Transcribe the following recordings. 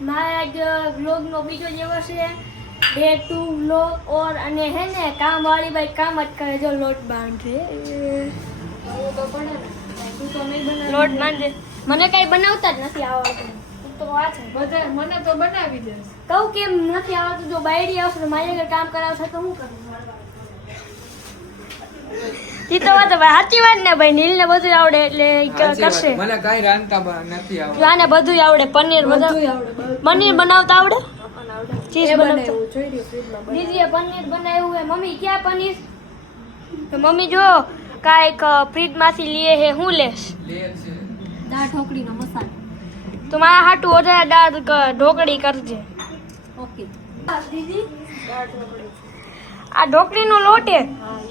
મારા જ વ્લોગનો બીજો દિવસ છે ડે 2 વ્લોગ ઓર અને હે ને કામ વાળી ભાઈ કામ જ કરે જો લોટ બાંધે લોટ બાંધે મને કઈ બનાવતા જ નથી આવડતું તો આ છે બધા મને તો બનાવી દે કહું કેમ નથી આવડતું જો બાયડી આવશે તો મારી આગળ કામ કરાવશે તો હું કરું ઈ તો વાત ભાઈ સાચી વાત ને ભાઈ નીલ ને બધું આવડે એટલે ઈ કરશે મને કાઈ રાંધતા નથી આવડતું આને બધું આવડે પનીર પનીર બનાવતા આવડે ચીઝ બનાવતા દીદીએ પનીર બનાવ્યું હે મમ્મી ક્યાં પનીર તો મમ્મી જો કાંઈક ફ્રીજ માંથી લીએ હે હું લેશ દાળ ઢોકળીનો મસાલો તો મારા હાટુ ઓઢા દાળ ઢોકળી કરજે ઓકે દીદી આ ઢોકળીનો લોટ હે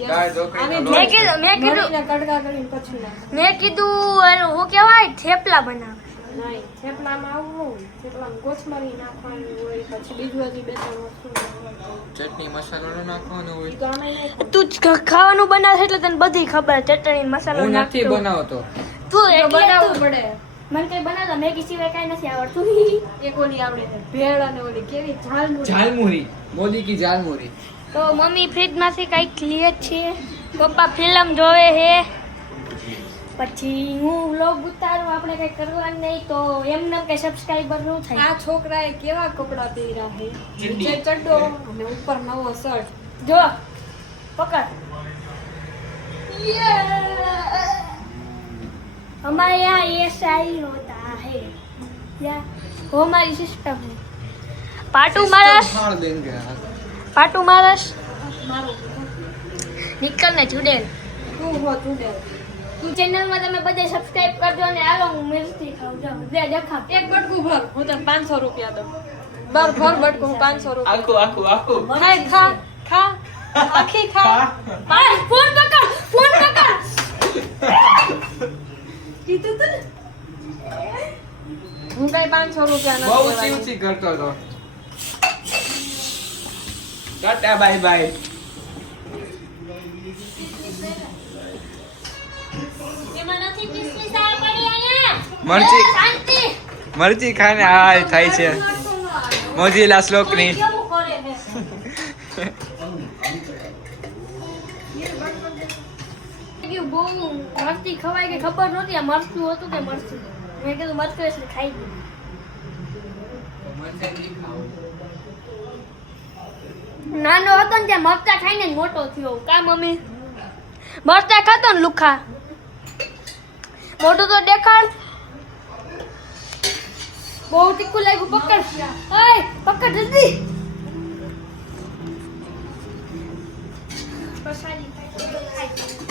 દાળ ઢોકળીનો લોટ. મેં કીધું કડકા કરીને પછી મેં કીધું હું કહેવાય થેપલા બનાવે નહીં થેપલામાં આવું હોય થેપલામાં કોથમરી નાખવાની હોય પછી બીજું હજી બે ત્રણ વસ્તુ નાખવાની ચટણી મસાલો ન નાખવાનો હોય તો આમાં નહીં તું જ ખાવાનું બનાવે એટલે તને બધી ખબર ચટણી મસાલો હું નથી નાખતો બનાવતો તું એટલે બનાવવું તું પડે મને કઈ બનાવતા મેગી સિવાય કઈ નથી આવડતું એક ઓલી આવડે છે ભેળ અને ઓલી કેવી ઝાલમુરી ઝાલમુરી મોદી કી ઝાલમુરી તો મમ્મી ફ્રીજ માંથી કઈક લીએ છે પપ્પા ફિલ્મ જોવે છે પછી હું વ્લોગ ઉતારું આપણે કઈ કરવાનું નહીં તો એમને કઈ સબસ્ક્રાઇબર ન થાય આ છોકરાએ કેવા કપડા પહેર્યા છે નીચે ચડ્ડો અને ઉપર નવો શર્ટ જો પકડ हमारे यहाँ ऐसा ही होता है क्या वो हमारी सिस्टम है पाटू मारस फाड़ देंगे हाथ पाटू मारस મારો निकल ने चुड़ेल તું હો ચૂડે તું ચેનલ માં તમે બધે સબસ્ક્રાઇબ કરજો અને હાલો હું મિર્ચી ખાઉં જાઉં લે દેખા એક બટકું ભર હું તને 500 રૂપિયા દઉં ભર બટકું 500 રૂપિયા આખું ખાય ખા ખા આખી ખા ફોન પકડ કીધું તું ને હું કઈ 500 રૂપિયા બહુ નથી દેવાની. ચીવચી કરતો હતો ટાટા બાય બાય એમાં નથી કિસમિસ આ પડી અહીંયા મરચી શાંતિ મરચી ખાને હાલ થાય છે મોજીલા શ્લોકની કેવું કરે છે બહુ મરચી ખવાય કે ખબર નહોતી આ મરચું હતું કે મરચું મેં કીધું મરચું એટલે ખાઈ ગયું નાનો હતો ને ત્યાં મરચા ખાઈને જ મોટો થયો કા મમ્મી મરચા ખાતો ને લુખા મોટું તો દેખાડ બહુ તીખું લાગ્યું પકડ ઓય પકડ જલ્દી પ્રસાદી ખાઈ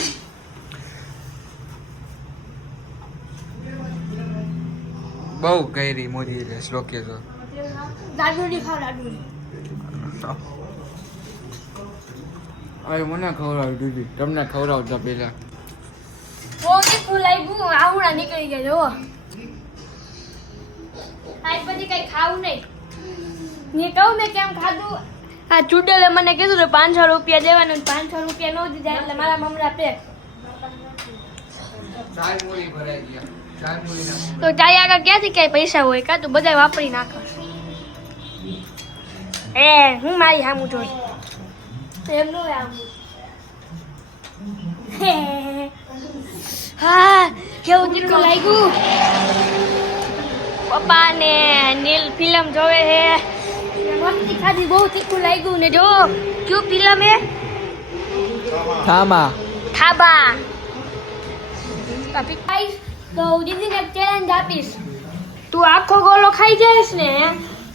બહુ ગયરી મોજીલા શ્લોકે તો દાદુડી ખાવ દાદુડી અરે મને ખવડાવી દીધી તમને ખવડાવતા પેલા બહુ તીખું લાગ્યું આવડા નીકળી ગયા જો આજ પછી કઈ ખાવું નહીં મેં કહું મેં કેમ ખાધું આ ચૂડેલે મને કીધું તો 500 રૂપિયા દેવાના 500 રૂપિયા ન દીધા એટલે મારા મમરા પેક ઝાલમુરી ભરાઈ ગયા ઝાલમુરીના તો તારી આગળ ક્યાંથી કઈ પૈસા હોય કા તું બધા વાપરી નાખસ એ હું મારી સામું જોઈ એમનું આવું હા કેવું તીખું લાગ્યું પપ્પા ને નીલ ફિલ્મ જોવે છે મસ્તી ખાધી બહુ તીખું લાગ્યું ને જો ક્યુ ફિલ્મ હે થામા થાબા તો દીદીને ચેલેન્જ આપીશ તું આખો ગોલો ખાઈ જઈશ ને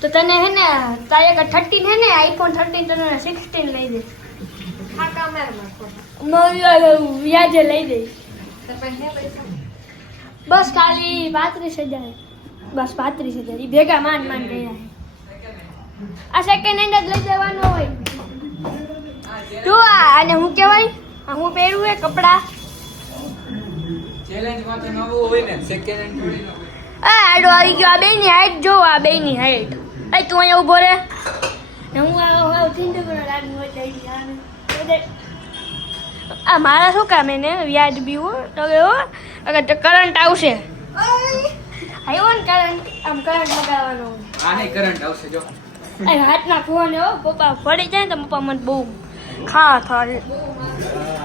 તો તને હે ને તારે આગળ 13 હે ને આઈફોન 13 તને 16 લઈ દે ખાતા માર મારતો વ્યાજે લઈ દે તો પછી પૈસા બસ ખાલી 35,000 બસ 35,000 ઈ ભેગા માંડ ગયા આ સેકન્ડ હેન્ડ જ લઈ દેવાનો હોય જો આને હું કહેવાય આ હું પહેરું હે કપડા ચેલેન્જ માં તો નવું હોય ને સેકન્ડ હેન્ડ થોડી ન હોય આડો આવી ગયો આ બેની હાઈટ જો આ બેની હાઈટ એ તું અહીંયા ઊભો રે ને હું આ થિંડગનો લાગુ હોય જઈ આ મારા શું કામ એને વ્યાજ બી હો તો અગર કરંટ આવશે આવ્યો ને કરંટ આમ કરંટ લગાવવાનો હોય. આ નહીં કરંટ આવશે જો હાથના ફોન એવો પપ્પા પડી જાય ને તો પપ્પા મને બહુ ખા થાય